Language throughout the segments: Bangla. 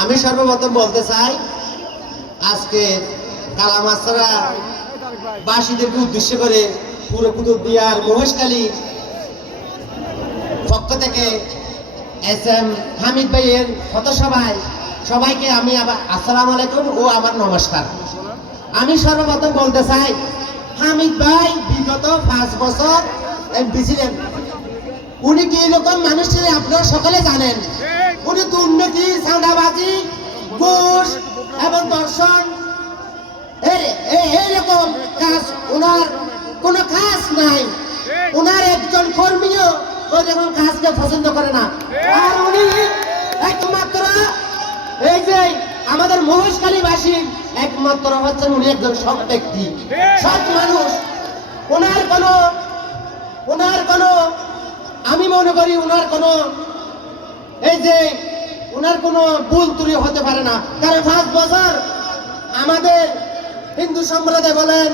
আমি সর্বপ্রথম বলতে চাই আজকে কালামাছড়া বাসীদেরকে উদ্দেশ্য করে পুরো কুতুবদিয়ার মহেশখালী পক্ষ থেকে এস.এম. হামিদ ভাইয়ের পথসভায় সবাইকে আমি আবার আসসালামু আলাইকুম ও আমার নমস্কার। আমি সর্বপ্রথম বলতে চাই হামিদ ভাই বিগত 5 বছর এমপি ছিলেন। উনি কি রকম মানুষ ছিলেন আপনারা সকলে জানেন। উনি দুর্নীতি, চাঁদাবাজি, ঘুষ এবং দর্শন এইরকম কাজ ওনার কোনো কাজ নাই। ওনার একজন কর্মীও ওই রকম কাজকে পছন্দ করে না। আর উনি একমাত্র এই যে আমাদের মহেশখালীবাসী একমাত্র হচ্ছেন উনি একজন সৎ ব্যক্তি, সৎ মানুষ। ওনার কোনো আমি মনে করি ওনার কোনো এই যে ওনার কোনো ভুল ত্রুটি হতে পারে না। কারণ 5 বছর আমাদের হিন্দু সম্প্রদায় বলেন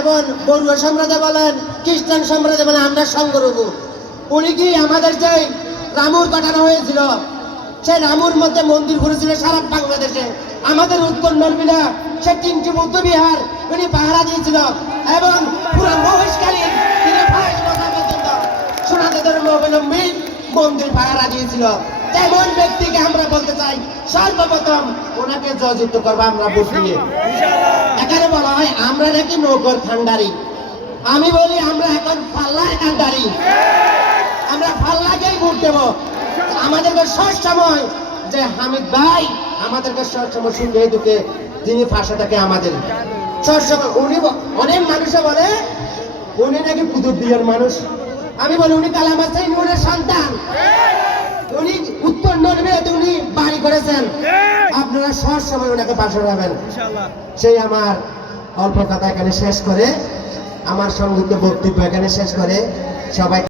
এবং বড়ুয়া সম্প্রদায় বলেন, খ্রিস্টান সম্প্রদায় বলেন, আমরা সংগ্রহ। উনি কি আমাদের যে রামুর কাটানো হয়েছিল সেই রামুর মধ্যে মন্দির করেছিল সারা বাংলাদেশে। আমাদের উত্তর নরবিলা সে 3টি বৌদ্ধ বিহার উনি পাহারা দিয়েছিল এবং পুরো মহেশখালী তিনি 5 বছর পর্যন্ত সনাতন ধর্মাবলম্বী মন্দির পাহারা দিয়েছিল। তেমন ব্যক্তিকে আমরা বলতে চাই সর্বপ্রথম ওনাকে জয়যুক্ত করবো আমরা ভোট দিয়ে। এখানে বলা হয় আমরা নাকি নৌকর খান্ডারি, আমি বলি আমরা এখন পাল্লার খান্ডারি। আমরা পাল্লাকেই ভোট দেবো। আমাদেরকে সবসময় যে হামিদ ভাই আমাদেরকে সবসময় শুনতে দুঃখে যিনি পাশে থাকে আমাদের সবসময়। উনি অনেক মানুষে বলে উনি নাকি কুতুবদিয়ার মানুষ। আমি বলি উনি কালামাছড়া ইউনিয়নের সন্তান। উনি উত্তর নরবিয়াতে উনি বাড়ি করেছেন। আপনারা সবসময় ওনাকে পাশে রাখবেন। সেই আমার অল্প কথা এখানে শেষ করে আমার সংক্ষিপ্ত বক্তব্য এখানে শেষ করে সবাই